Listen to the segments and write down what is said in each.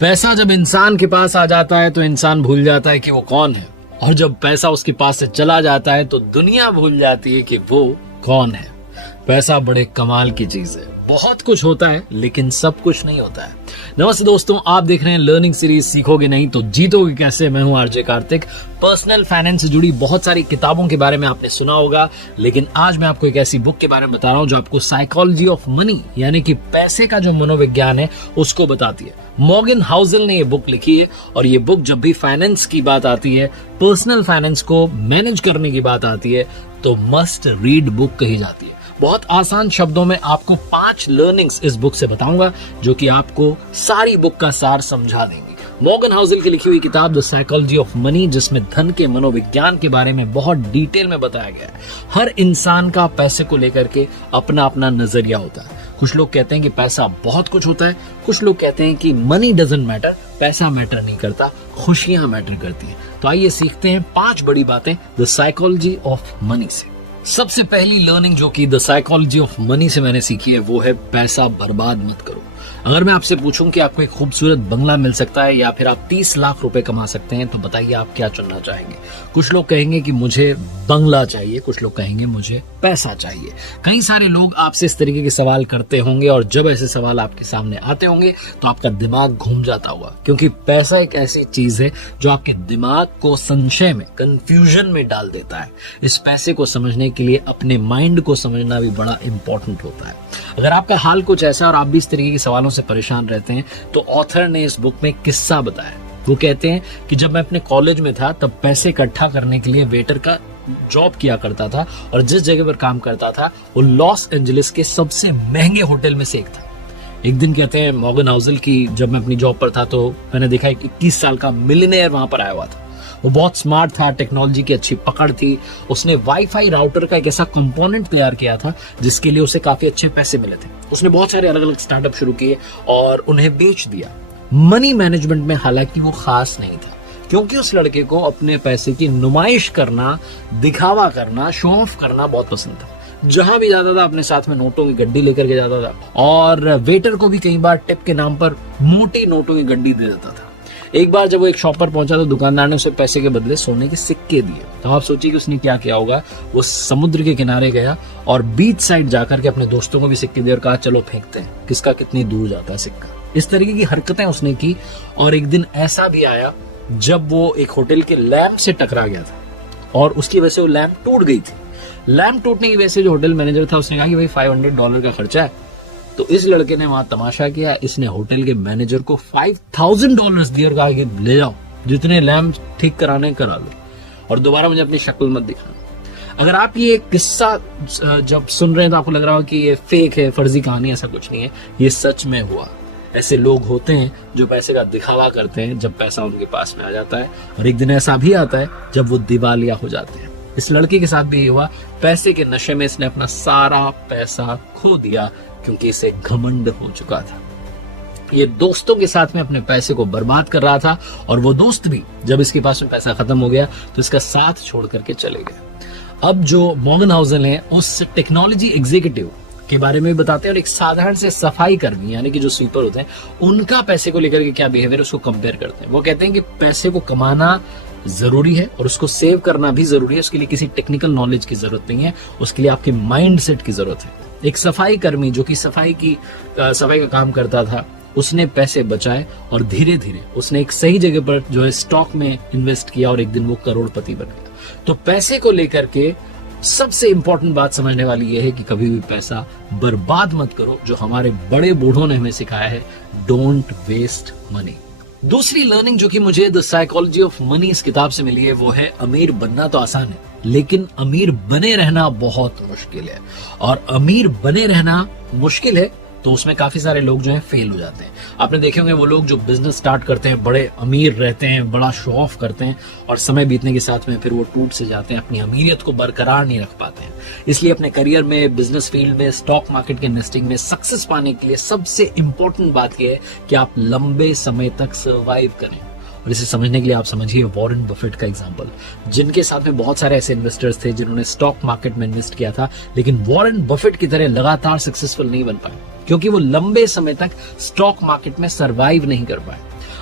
पैसा जब इंसान के पास आ जाता है तो इंसान भूल जाता है कि वो कौन है, और जब पैसा उसके पास से चला जाता है तो दुनिया भूल जाती है कि वो कौन है। पैसा बड़े कमाल की चीज है, बहुत कुछ होता है लेकिन सब कुछ नहीं होता है। नमस्ते दोस्तों, आप देख रहे हैं लर्निंग सीरीज सीखोगे नहीं तो जीतोगे कैसे। मैं हूं आरजे कार्तिक। पर्सनल फाइनेंस से जुड़ी बहुत सारी किताबों के बारे में आपने सुना होगा, लेकिन आज मैं आपको एक ऐसी बुक के बारे में बता रहा हूं जो आपको साइकोलॉजी ऑफ मनी यानी कि पैसे का जो मनोविज्ञान है उसको बताती है। मॉर्गन हाउसल ने ये बुक लिखी है, और ये बुक जब भी फाइनेंस की बात आती है, पर्सनल फाइनेंस को मैनेज करने की बात आती है, तो मस्ट रीड बुक कही जाती है। बहुत आसान शब्दों में आपको 5 लर्निंग्स इस बुक से बताऊंगा जो कि आपको सारी बुक का सार समझा देंगी। मॉर्गन हाउसल की लिखी हुई किताब द साइकोलॉजी ऑफ मनी, जिसमें धन के मनोविज्ञान के बारे में बहुत डिटेल में बताया गया है। हर इंसान का पैसे को लेकर के अपना अपना नजरिया होता है। कुछ लोग कहते हैं कि पैसा बहुत कुछ होता है, कुछ लोग कहते हैं कि मनी डजंट मैटर, पैसा मैटर नहीं करता, खुशियां मैटर करती है। तो आइए सीखते हैं 5 बड़ी बातें द साइकोलॉजी ऑफ मनी से। सबसे पहली लर्निंग जो कि द साइकोलॉजी ऑफ मनी से मैंने सीखी है वो है पैसा बर्बाद मत करो। अगर मैं आपसे पूछूं कि आपको एक खूबसूरत बंगला मिल सकता है या फिर आप 30 लाख रुपए कमा सकते हैं, तो बताइए आप क्या चुनना चाहेंगे। कुछ लोग कहेंगे कि मुझे बंगला चाहिए, कुछ लोग कहेंगे मुझे पैसा चाहिए। कई सारे लोग आपसे इस तरीके के सवाल करते होंगे, और जब ऐसे सवाल आपके सामने आते होंगे तो आपका दिमाग घूम जाता होगा, क्योंकि पैसा एक ऐसी चीज है जो आपके दिमाग को संशय में, कंफ्यूजन में डाल देता है। इस पैसे को समझने के लिए अपने माइंड को समझना भी बड़ा इंपॉर्टेंट होता है। अगर आपका हाल कुछ ऐसा और आप भी इस तरीके के सवालों से परेशान रहते हैं, तो ऑथर ने इस बुक में किस्सा बताया। वो कहते हैं कि जब मैं अपने कॉलेज में था तब पैसे इकट्ठा करने के लिए वेटर का जॉब किया करता था, और जिस जगह पर काम करता था वो लॉस एंजलिस के सबसे महंगे होटल में से एक था। एक दिन कहते हैं मॉर्गन हाउसल की जब मैं अपनी जॉब पर था तो मैंने देखा एक 21 साल का मिलियनेयर वहां पर आया हुआ था। वो बहुत स्मार्ट था, टेक्नोलॉजी की अच्छी पकड़ थी। उसने वाईफाई राउटर का एक ऐसा कंपोनेंट तैयार किया था जिसके लिए उसे काफी अच्छे पैसे मिले थे। उसने बहुत सारे अलग अलग स्टार्टअप शुरू किए और उन्हें बेच दिया। मनी मैनेजमेंट में हालांकि वो खास नहीं था, क्योंकि उस लड़के को अपने पैसे की नुमाइश करना, दिखावा करना, शो ऑफ करना बहुत पसंद था। जहां भी जाता था अपने साथ में नोटों की गड्डी लेकर के जाता था, और वेटर को भी कई बार टिप के नाम पर मोटी नोटों की गड्डी दे देता था। एक बार जब वो एक शॉप पर पहुंचा तो दुकानदार ने उसे पैसे के बदले सोने के सिक्के दिए। तो आप सोचिए कि उसने क्या किया होगा। वो समुद्र के किनारे गया और बीच साइड जाकर के अपने दोस्तों को भी सिक्के दिए और कहा चलो फेंकते हैं, किसका कितनी दूर जाता है सिक्का। इस तरीके की हरकतें उसने की, और एक दिन ऐसा भी आया जब वो एक होटल के लैंप से टकरा गया था, और उसकी वजह से वो लैंप टूट गई थी। लैंप टूटने की वजह से जो होटल मैनेजर था उसने कहा कि भाई $500 का खर्चा है। तो इस लड़के ने वहां तमाशा किया। इसने होटल के मैनेजर को $5000 दिए और कहा कि ले जाओ, जितने लैंप ठीक कराने करा लो, और दोबारा मुझे अपनी शक्ल मत दिखाना। अगर आप ये किस्सा जब सुन रहे हैं तो आपको लग रहा हो कि ये फेक है, फर्जी कहानी, ऐसा कुछ नहीं है, ये सच में हुआ। ऐसे लोग होते हैं जो पैसे का दिखावा करते हैं जब पैसा उनके पास में आ जाता है, और एक दिन ऐसा भी आता है जब वो दिवालिया हो जाते हैं। इस लड़के के साथ भी ये हुआ। पैसे के नशे में इसने अपना सारा पैसा खो दिया, क्योंकि इसे घमंड हो चुका था। ये दोस्तों के साथ में अपने पैसे को बर्बाद कर रहा था, और वो दोस्त भी जब इसके पास में पैसा खत्म हो गया तो इसका साथ छोड़ करके चले गए। अब जो मॉर्गन हाउसल है उस टेक्नोलॉजी एग्जीक्यूटिव के बारे में बताते हैं, और एक साधारण से सफाई कर्मी यानी कि जो स्वीपर होते हैं उनका पैसे को लेकर के क्या बिहेवियर उसको कंपेयर करते हैं। वो कहते हैं कि पैसे को कमाना जरूरी है और उसको सेव करना भी जरूरी है। उसके लिए किसी टेक्निकल नॉलेज की जरूरत नहीं है, उसके लिए आपके माइंड सेट की जरूरत है। एक सफाई कर्मी जो कि सफाई का काम करता था, उसने पैसे बचाए और धीरे धीरे उसने एक सही जगह पर जो है स्टॉक में इन्वेस्ट किया, और एक दिन वो करोड़पति बन गया। तो पैसे को लेकर के सबसे इंपॉर्टेंट बात समझने वाली यह है कि कभी भी पैसा बर्बाद मत करो। जो हमारे बड़े बूढ़ों ने हमें सिखाया है, डोंट वेस्ट मनी। दूसरी लर्निंग जो कि मुझे द साइकोलॉजी ऑफ मनी इस किताब से मिली है वो है अमीर बनना तो आसान है, लेकिन अमीर बने रहना बहुत मुश्किल है। और अमीर बने रहना मुश्किल है तो उसमें काफी सारे लोग जो है फेल हो जाते हैं। आपने देखे होंगे वो लोग जो बिजनेस स्टार्ट करते हैं, बड़े अमीर रहते हैं, बड़ा शो ऑफ करते हैं, और समय बीतने के साथ में फिर वो टूट से जाते हैं, अपनी अमीरियत को बरकरार नहीं रख पाते हैं। इसलिए अपने करियर में, बिजनेस फील्ड में, स्टॉक मार्केट के इन्वेस्टिंग में सक्सेस पाने के लिए सबसे इंपॉर्टेंट बात यह है कि आप लंबे समय तक सर्वाइव करें। और इसे समझने के लिए आप समझिए वॉरेन बफेट का एग्जांपल, जिनके साथ में बहुत सारे ऐसे इन्वेस्टर्स थे जिन्होंने स्टॉक मार्केट में इन्वेस्ट किया था, लेकिन वॉरेन बफेट की तरह लगातार सक्सेसफुल नहीं बन पाए, क्योंकि वो लंबे समय तक स्टॉक मार्केट में सरवाइव नहीं कर पाए।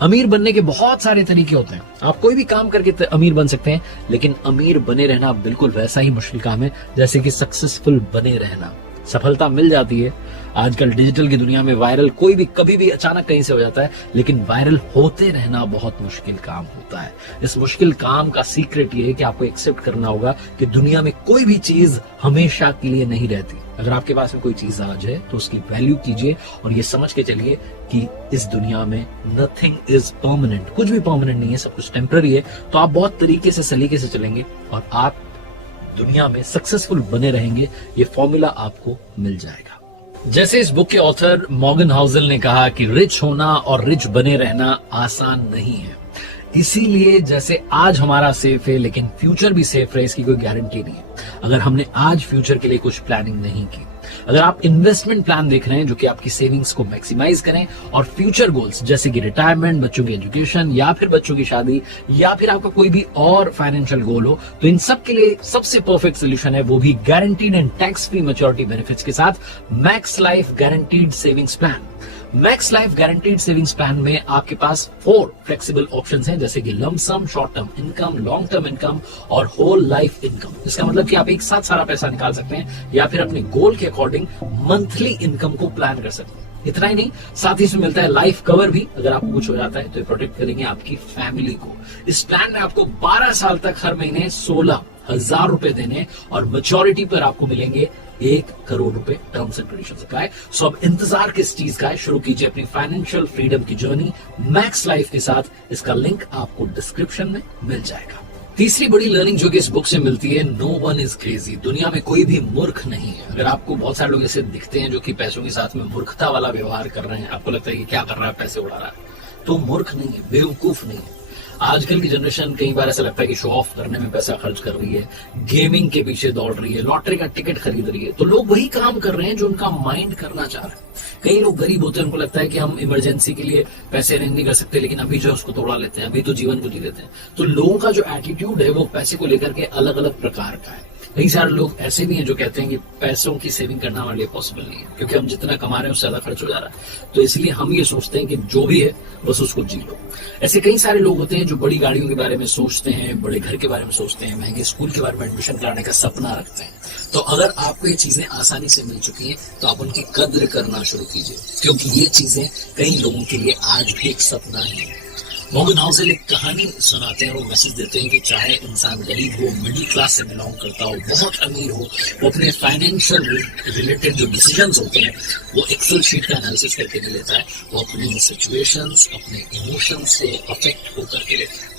अमीर बनने के बहुत सारे तरीके होते हैं, आप कोई भी काम करके अमीर बन सकते हैं, लेकिन अमीर बने रहना बिल्कुल वैसा ही मुश्किल काम है जैसे कि सक्सेसफुल बने रहना। सफलता मिल जाती है, आजकल डिजिटल की दुनिया में वायरल कोई भी कभी भी अचानक कहीं से हो जाता है, लेकिन वायरल होते रहना बहुत मुश्किल काम होता है। इस मुश्किल काम का सीक्रेट ये है कि आपको एक्सेप्ट करना होगा कि दुनिया में कोई भी चीज हमेशा के लिए नहीं रहती। अगर आपके पास में कोई चीज आज है तो उसकी वैल्यू कीजिए और ये समझ के चलिए कि इस दुनिया में नथिंग इज परमानेंट, कुछ भी परमानेंट नहीं है, सब कुछ टेम्पररी है। तो आप बहुत तरीके से सलीके से चलेंगे और आप दुनिया में सक्सेसफुल बने रहेंगे, ये फॉर्मूला आपको मिल जाएगा। जैसे इस बुक के ऑथर मॉर्गन हाउसल ने कहा कि रिच होना और रिच बने रहना आसान नहीं है, इसीलिए जैसे आज हमारा सेफ है लेकिन फ्यूचर भी सेफ रहे इसकी कोई गारंटी नहीं है अगर हमने आज फ्यूचर के लिए कुछ प्लानिंग नहीं की। अगर आप इन्वेस्टमेंट प्लान देख रहे हैं जो कि आपकी सेविंग्स को मैक्सिमाइज करें और फ्यूचर गोल्स जैसे कि रिटायरमेंट, बच्चों की एजुकेशन या फिर बच्चों की शादी या फिर आपका कोई भी और फाइनेंशियल गोल हो, तो इन सब के लिए सबसे परफेक्ट सोल्यूशन है, वो भी guaranteed and tax free maturity benefits के साथ Max Life guaranteed savings plan. Max Life guaranteed savings plan में आपके पास 4 फ्लेक्सिबल ऑप्शंस हैं जैसे कि lump sum, short term income, long term income और होल लाइफ इनकम। इसका मतलब कि आप एक साथ सारा पैसा निकाल सकते हैं या फिर अपने गोल के अकॉर्डिंग मंथली इनकम को प्लान कर सकते हैं। इतना ही नहीं, साथ ही इसमें मिलता है लाइफ कवर भी, अगर आपको कुछ हो जाता है तो ये प्रोटेक्ट करेंगे आपकी फैमिली को। इस प्लान में आपको 12 साल तक हर महीने 16,000 रुपए देने और मैच्योरिटी पर आपको मिलेंगे 1 करोड़ रुपए। Terms and conditions apply. So अब इंतजार किस चीज का है, शुरू कीजिए अपनी फाइनेंशियल फ्रीडम की जर्नी मैक्स लाइफ के साथ। इसका लिंक आपको डिस्क्रिप्शन में मिल जाएगा। तीसरी बड़ी लर्निंग जो कि इस बुक से मिलती है, नो वन इज क्रेजी। दुनिया में कोई भी मूर्ख नहीं है। अगर आपको बहुत सारे लोग ऐसे दिखते हैं जो कि पैसों के साथ में मूर्खता वाला व्यवहार कर रहे हैं, आपको लगता है कि क्या कर रहा है, पैसे उड़ा रहा है, तो मूर्ख नहीं है, बेवकूफ नहीं है। आजकल की जनरेशन कई बार ऐसा लगता है कि शो ऑफ करने में पैसा खर्च कर रही है, गेमिंग के पीछे दौड़ रही है, लॉटरी का टिकट खरीद रही है, तो लोग वही काम कर रहे हैं जो उनका माइंड करना चाह रहा है। कई लोग गरीब होते हैं, उनको लगता है कि हम इमरजेंसी के लिए पैसे अरेंज नहीं कर सकते, लेकिन अभी जो है उसको तोड़ा लेते हैं, अभी तो जीवन को जी लेते हैं। तो लोगों का जो एटीट्यूड है वो पैसे को लेकर के अलग अलग प्रकार का है। कई सारे लोग ऐसे भी हैं जो कहते हैं कि पैसों की सेविंग करना हमारे लिए पॉसिबल नहीं है, क्योंकि हम जितना कमा रहे हैं उससे ज्यादा खर्च हो जा रहा है, तो इसलिए हम ये सोचते हैं कि जो भी है बस उसको जी लो। ऐसे कई सारे लोग होते हैं जो बड़ी गाड़ियों के बारे में सोचते हैं, बड़े घर के बारे में सोचते हैं, महंगे स्कूल के बारे में एडमिशन कराने का सपना रखते हैं। तो अगर आपको ये चीजें आसानी से मिल चुकी हैं तो आप उनकी कद्र करना शुरू कीजिए, क्योंकि ये चीजें कई लोगों के लिए आज भी एक सपना ही है। मॉर्गन हाउसल एक कहानी सुनाते हैं और मैसेज देते हैं कि चाहे इंसान गरीब हो, मिडिल क्लास से बिलोंग करता हो, बहुत अमीर हो, वो अपने फाइनेंशियल रिलेटेड जो डिसीजंस होते हैं वो एक्सेल शीट का एनालिसिस करके ले लेता है। वो अपने सिचुएशंस, अपने इमोशंस से अफेक्ट होकर के लेता है।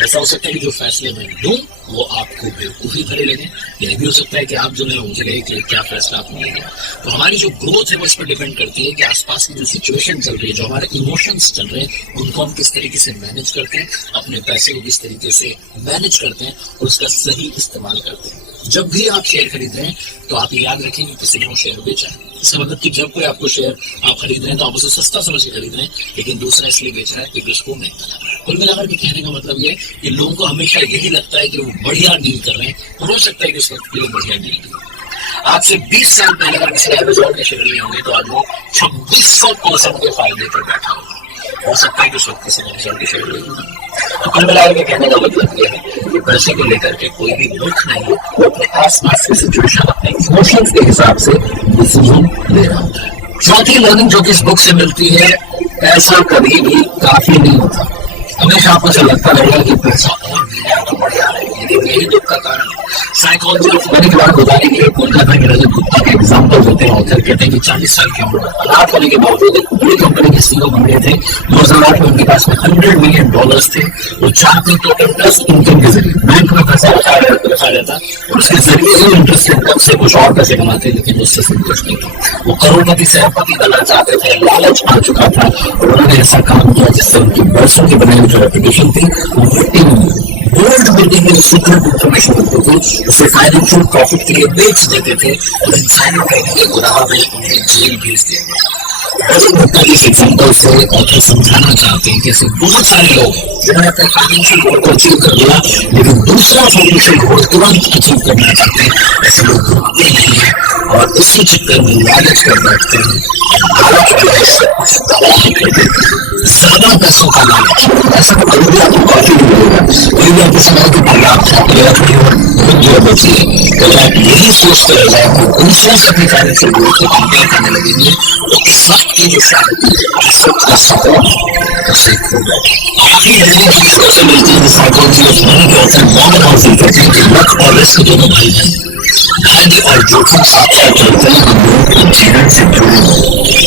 ऐसा हो सकता है कि जो फैसले मैं लूं वो आपको बेवकूफी भरे लगे, यह भी हो सकता है कि आप जो है मुझे लगे कि क्या फैसला आपने लिया। तो हमारी जो ग्रोथ है वो इस पर डिपेंड करती है कि आसपास की जो सिचुएशन चल रही है, जो हमारे इमोशंस चल रहे हैं, उनको हम किस तरीके से मैनेज करते हैं, अपने पैसे को किस तरीके से मैनेज करते हैं और उसका सही इस्तेमाल करते हैं। जब भी आप शेयर खरीद रहे हैं तो आप याद रखें कि किसी ने वो शेयर बेचा है। इसका मतलब कि जब कोई आपको शेयर आप खरीद रहे हैं तो आप उसे सस्ता समझ के खरीद रहे हैं, लेकिन दूसरा इसलिए बेच रहा है क्योंकि उसको महंगा लग रहा है। कुल मिलाकर के कहने का मतलब ये कि लोगों को हमेशा यही लगता है कि वो बढ़िया डील कर रहे हैं। हो सकता है कि उस वक्त के लिए बढ़िया डील की। आज से 20 साल पहले अगर किसी अमेज़न के शेयर लिए होंगे तो आज वो 2600% के फायदे पर बैठा होगा। हो सकता है कि उस वक्त किसी अमेज़न के शेयर लिए होंगे। तो कुल मिलाकर के कहने का मतलब ये है कि पैसे को लेकर के कोई भी मूर्ख नहीं है, वो अपने आसपास की सिचुएशन, अपने इमोशंस के हिसाब से डिसीजन ले रहा होता है। चौथी लर्निंग जो कि इस बुक से मिलती है, पैसा कभी भी काफी नहीं होता। हमेशा आपको ऐसा लगता रहेगा कि पैसा और भी ज्यादा बढ़िया है, लेकिन यही दुख का कारण है। साइकोलॉजी पढ़ने के बाद बताने के लिए कोलकाता के रजत गुप्ता के एग्जाम्पल होते हैं। ऑथर कहते हैं कि 40 साल की उम्र में अनाथ होने के बावजूद एक बड़ी कंपनी के सीईओ बन गए थे। 2008 में उनके पास में $100 मिलियन थे। वो चाहते तो इंटरेस्ट इनकम के जरिए बैंक में पैसा रखा जाता और उसके जरिए ही इंटरेस्ट इनकम से कुछ और पैसे कमाते, लेकिन उससे संतुष्ट नहीं था। वो करोड़पति से अरबपति बनना चाहते थे, लालच आ चुका था और उन्होंने ऐसा काम किया जिससे उनकी बरसों की बनाई जो रेपुटेशन थी वो मिट्टी में गोल्ड बिल्डिंग में सीक्रेट इंफॉर्मेशन होती थी, उसे फाइनेंशियल प्रॉफिट के लिए बेच देते थे और इंसानों के लिए गुनाह में उन्हें जेल भेज दिया। रजत गुप्ता के इस एग्जाम्पल से ऑथर समझाना चाहते हैं कि ऐसे बहुत सारे लोग हैं जिन्होंने अपने फाइनेंशियल गोल को अचीव कर लिया, लेकिन दूसरा फाइनेंशियल गोल तुरंत अचीव करना चाहते हैं। ऐसे लोग रुकते नहीं है और इसी चक्कर में लालच कर बैठते हैं। लालच जो है ज्यादा पैसों का लालच। ऐसा तो कभी भी आपको काफी नहीं मिलेगा। कभी भी आपको सुना कि पर्याप्त है, मेरा थोड़ी बहुत जो बची है, तो आप यही सोचते रह जाएंगे, उनसे अपनी फाइनेंशियल ग्रोथ को कंपेयर करने लगेंगे, तो इस वक्त की जो शायद इस वक्त का सपोर्ट उसे खो बैठे। काफी हेल्दी चीज कैसे मिलती है, साइकोलॉजी ऑफ मनी के ऑथर मॉर्गन हाउसल कहते हैं कि लक और रिस्क दोनों भाई हैं। भाग्य और जोखिम साथ साथ चलते हैं हम लोगों के जीवन से जुड़े हुए।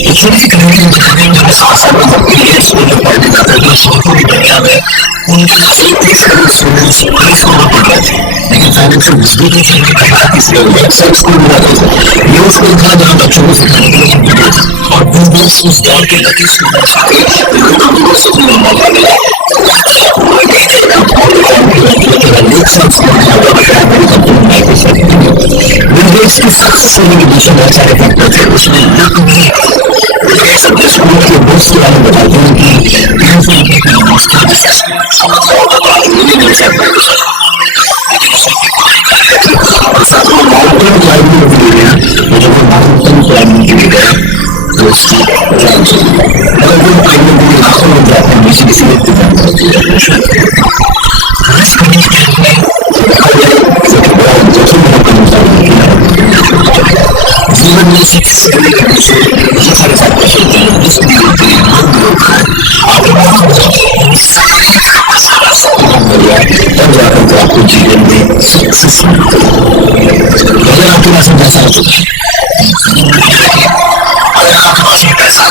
तो छोटी सी कहानी बताने में 7 साल में जब क्रिएट स्कूल में पढ़ने जाता है तो सोनपुर की दुनिया में उनके खाली 30 करोड़ स्टूडेंट्स 30 करोड़ पढ़ रहे थे, लेकिन फाइनेंशियल डिस्ट्रीब्यूशन से उन्हें कहा कि सब स्कूल में जाते थे। ये स्कूल था जहाँ बच्चों को सिखाने के लिए कंप्यूटर था, और उस दौर के लकी स्टूडेंट्स थे जिनको कंप्यूटर सीखने का मौका मिला। विंडोज की सक्सेस होने के पीछे बहुत सारे फैक्टर थे, उसमें लक भी स्कूल के बुक्स के बारे में बताते हैं कि माउंटेन क्लाइंबिंग के लिए मुझे माउंटेन क्लाइंबिंग के लिए गया तो उसकी अगर वो क्लाइंबिंग के लिए लाखों लोग जाते हैं, किसी किसी व्यक्ति जानता होती है रिस्क मैनेजमेंट में जीवन में सक्सेस करने के पीछे बहुत सारे फैक्टर्स होते हैं, रिस्क भी होती है, मन भी होता है। आप सारे सारा सब मिल रहा है तब जाकर के आपको जीवन में सक्सेस मिलती है। अगर आपके पास में पैसा हो चुका है, अगर आपके पास में पैसा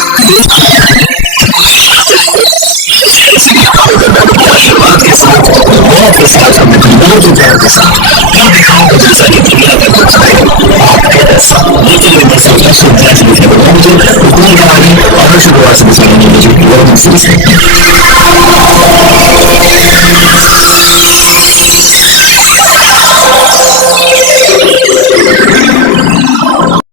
आशीर्वाद के साथ बहुत के साथ हमने परिवार के प्यार के साथ क्या देखा होगा, जैसा कि दुनिया का कुछ है आपके पैसा लेकिन मैं सोचा सुविधा से लिखने को मुझे उतनी कहानी और शुरुआत से बताने मुझे बहुत महसूस है।